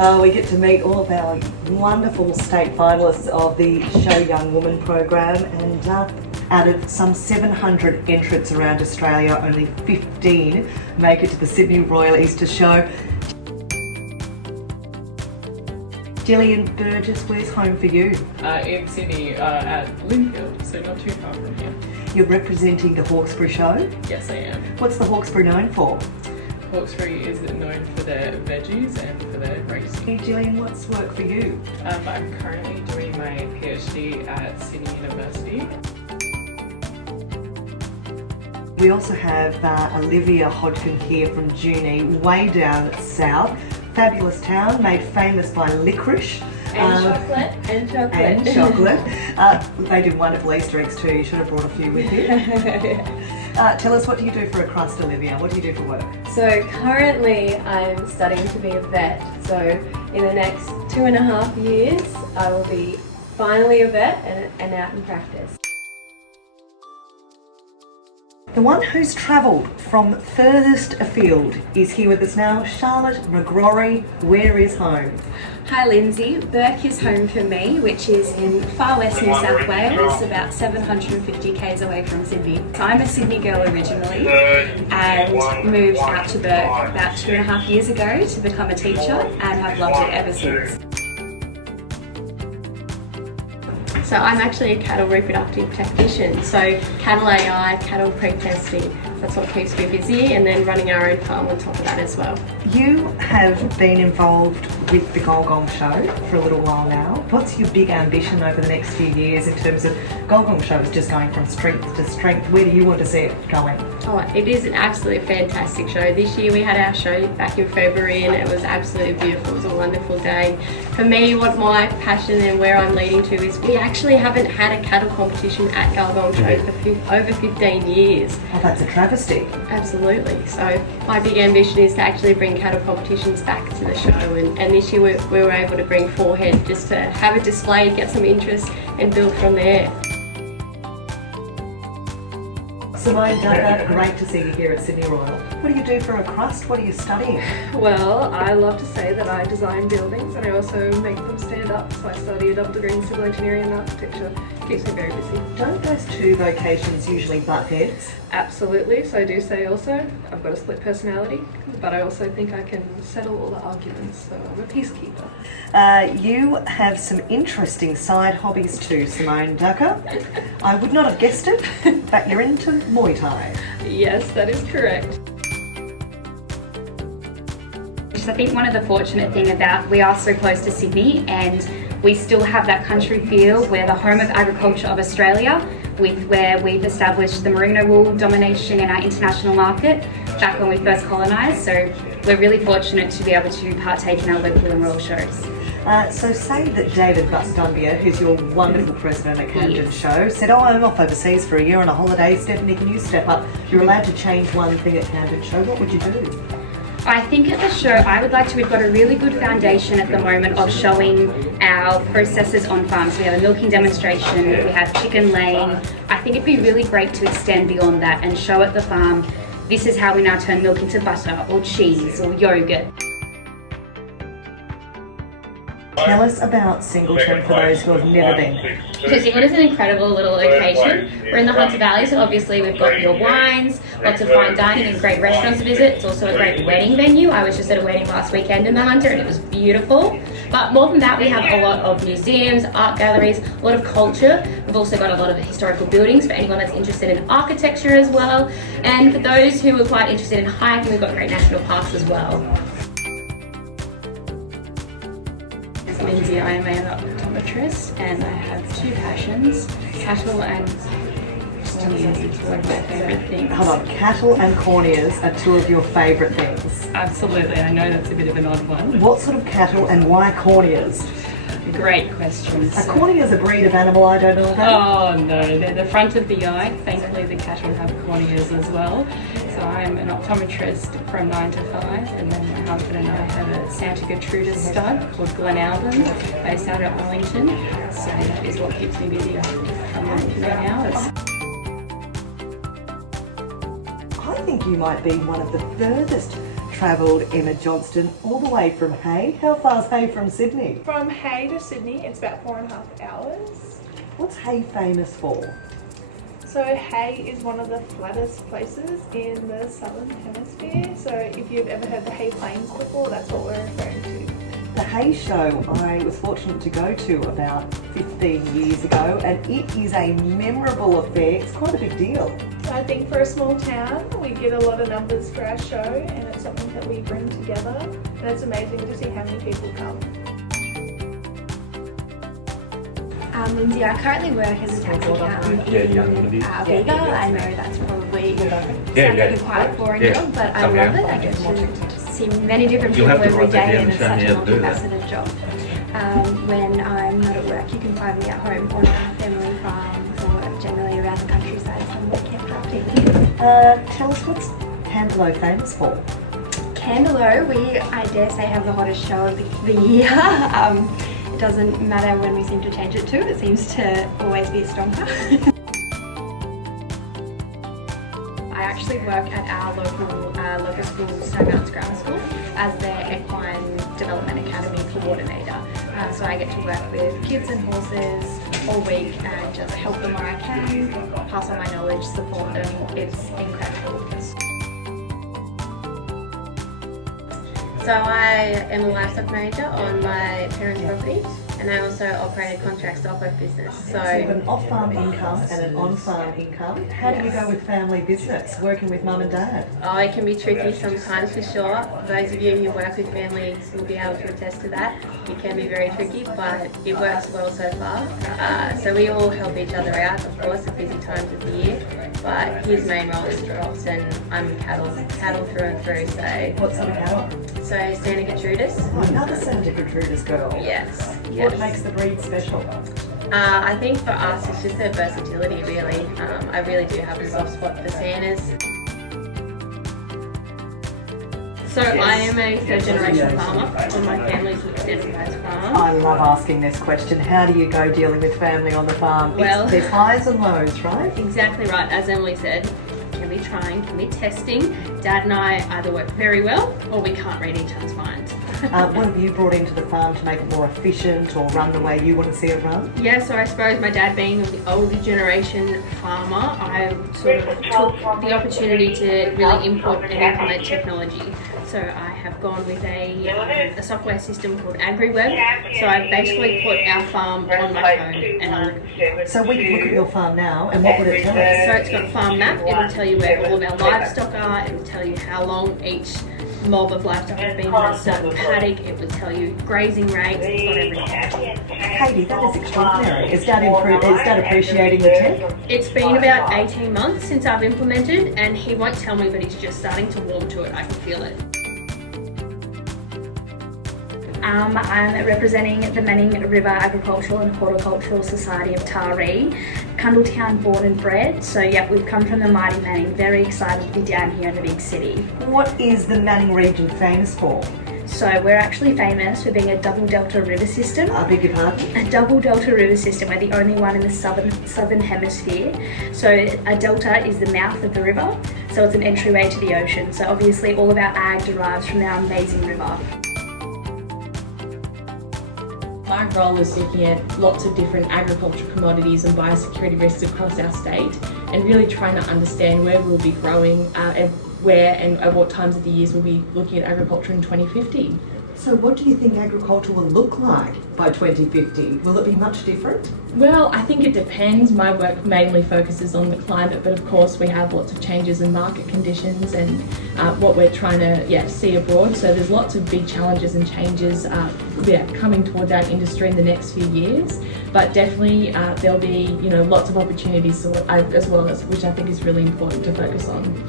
We get to meet all of our wonderful state finalists of the Show Young Woman program, and out of some 700 entrants around Australia, only 15 make it to the Sydney Royal Easter Show. Jillian Burgess, where's home for you? In Sydney at Linfield, so not too far from here. You're representing the Hawkesbury show? Yes, I am. What's the Hawkesbury known for? Hawkesbury is known for their veggies and for their racing. Hey Jillian, what's work for you? I'm currently doing my PhD at Sydney University. We also have Olivia Hodgkin here from Junee, way down south. Fabulous town, made famous by licorice. And chocolate. And chocolate. They do wonderful Easter eggs too. You should have brought a few with you. Tell us, what do you do for a crust, Olivia? What do you do for work? So currently I'm studying to be a vet. So in the next 2.5 years I will be finally a vet and out in practice. The one who's travelled from furthest afield is here with us now, Charlotte McGrory. Where is home? Hi Lindsay, Burke is home for me, which is in far west New South Wales, about 750 k's away from Sydney. So I'm a Sydney girl originally and moved out to Burke about 2.5 years ago to become a teacher, and have loved it ever since. So I'm actually a cattle reproductive technician, so cattle AI, cattle pre-testing, that's what keeps me busy, and then running our own farm on top of that as well. You have been involved with the Gong Show for a little while now. What's your big ambition over the next few years in terms of Gong Show is just going from strength to strength? Where do you want to see it going? Oh, it is an absolutely fantastic show. This year we had our show back in February and it was absolutely beautiful. It was a wonderful day. For me, what my passion and where I'm leading to is we actually haven't had a cattle competition at Gong Show for over 15 years. Oh, that's a travesty. Absolutely. So my big ambition is to actually bring cattle competitions back to the show, and this year we were able to bring 4 head just to have a display, get some interest and build from there. Simone Ducker, great to see you here at Sydney Royal. What do you do for a crust? What are you studying? Well, I love to say that I design buildings and I also make them stand up. So I study a double degree in civil engineering and architecture. Keeps me very busy. Don't those two vocations usually butt heads? Absolutely. So I do say also, I've got a split personality, but I also think I can settle all the arguments. So I'm a peacekeeper. You have some interesting side hobbies too, Simone Ducker. I would not have guessed it, but you're into Muay Thai. Yes, that is correct. I think one of the fortunate things about we are so close to Sydney, and we still have that country feel. We're the home of agriculture of Australia, where we've established the merino wool domination in our international market back when we first colonised. So we're really fortunate to be able to partake in our local and royal shows. So say that David Busdunbier, who's your wonderful president at Camden Show, said, I'm off overseas for a year on a holiday. Stephanie, can you step up? You're allowed to change one thing at Camden Show. What would you do? I think at the show, I would like to, we've got a really good foundation at the moment of showing our processes on farms. We have a milking demonstration, we have chicken laying. I think it'd be really great to extend beyond that and show at the farm, this is how we now turn milk into butter or cheese or yogurt. Tell us about Singleton for those who have never been. So Singleton is an incredible little location. We're in the Hunter Valley, so obviously we've got your wines, lots of fine dining and great restaurants to visit. It's also a great wedding venue. I was just at a wedding last weekend in the Hunter and it was beautiful. But more than that, we have a lot of museums, art galleries, a lot of culture. We've also got a lot of historical buildings for anyone that's interested in architecture as well. And for those who are quite interested in hiking, we've got great national parks as well. Lindsay, I am an optometrist and I have 2 passions, cattle and corneas. It's one of my favourite things. Hold on, cattle and corneas are 2 of your favourite things. Absolutely, I know that's a bit of an odd one. What sort of cattle and why corneas? Great questions. A cornea is a breed of animal I don't know about. Oh no, they're the front of the eye. Thankfully the cattle have corneas as well. So I'm an optometrist from 9 to 5, and then my husband and I have a Santa Gertruda stud called Glen Alden based out of Wellington. So that is what keeps me busy from the hours. I think you might be one of the furthest travelled Emma Johnston all the way from Hay. How far's Hay from Sydney? From Hay to Sydney, it's about 4.5 hours. What's Hay famous for? So Hay is one of the flattest places in the southern hemisphere. So if you've ever heard the Hay Plains before, that's what we're referring to. The Hay Show I was fortunate to go to about 15 years ago, and it is a memorable affair. It's quite a big deal. So I think for a small town, we get a lot of numbers for our show, and it's something that we bring together, and it's amazing to see how many people come. Lindsay, I currently work as a tax accountant in Vega. I know that's probably sounds like a quite boring job, but I love it. I get to see many different people every day, and it's such a multifaceted job. When I'm not at work, you can find me at home on our family farms or generally around the countryside somewhere kept active. Tell us, what's Candelo famous for? Candelo, I dare say, have the hottest show of the year. It doesn't matter when we seem to change it to, it seems to always be a stomper. I actually work at our local school, Snowmounts Grammar School, as their Equine Development Academy coordinator. So I get to work with kids and horses all week and just help them where I can, pass on my knowledge, support them. It's incredible. So I am a livestock manager on my parents' property, and I also operate a contract stockwork business. So you have an off-farm income and an on-farm income. How do you go with family business, working with mum and dad? Oh, it can be tricky sometimes for sure. Those of you who work with families will be able to attest to that. It can be very tricky, but it works well so far. So we all help each other out, of course, at busy times of the year. But his main role is crops, and I'm cattle through and through. So What sort of cattle? So Santa Gertrudis. Oh, another Santa Gertrudis girl. Yes. What makes the breed special? I think for us it's just their versatility really. I really do have a soft spot for Santas. So I am a third generation farmer on my family's subsistence farm. I love asking this question. How do you go dealing with family on the farm? Well, there's highs and lows, right? Exactly right. As Emily said, can be trying, can be testing. Dad and I either work very well or we can't read each other's minds. What have you brought into the farm to make it more efficient or run the way you want to see it run? Yeah, so I suppose my dad being the older generation farmer, I sort of took the opportunity to really input and implement technology. So I have gone with a software system called AgriWeb. So I've basically put our farm on my phone and on the computer. So we can look at your farm now, and what would it tell us? So it's got a farm map. It will tell you where all of our livestock are. It will tell you how long each mob of livestock have been in a certain paddock. It would tell you grazing rates. It's got everything. Katie, that is extraordinary. Is Dad appreciating the tech? It's been about 18 months since I've implemented, and he won't tell me, but he's just starting to warm to it. I can feel it. I'm representing the Manning River Agricultural and Horticultural Society of Taree, Cundletown born and bred. So yeah, we've come from the mighty Manning, very excited to be down here in the big city. What is the Manning region famous for? So we're actually famous for being a double delta river system. I beg your pardon? A double delta river system. We're the only one in the southern hemisphere. So a delta is the mouth of the river, so it's an entryway to the ocean. So obviously all of our ag derives from our amazing river. My role is looking at lots of different agricultural commodities and biosecurity risks across our state, and really trying to understand where we'll be growing and where and at what times of the years we'll be looking at agriculture in 2050. So what do you think agriculture will look like by 2050? Will it be much different? Well, I think it depends. My work mainly focuses on the climate, but of course we have lots of changes in market conditions and what we're trying to see abroad. So there's lots of big challenges and changes coming towards our industry in the next few years. But definitely there'll be lots of opportunities as well, as which I think is really important to focus on.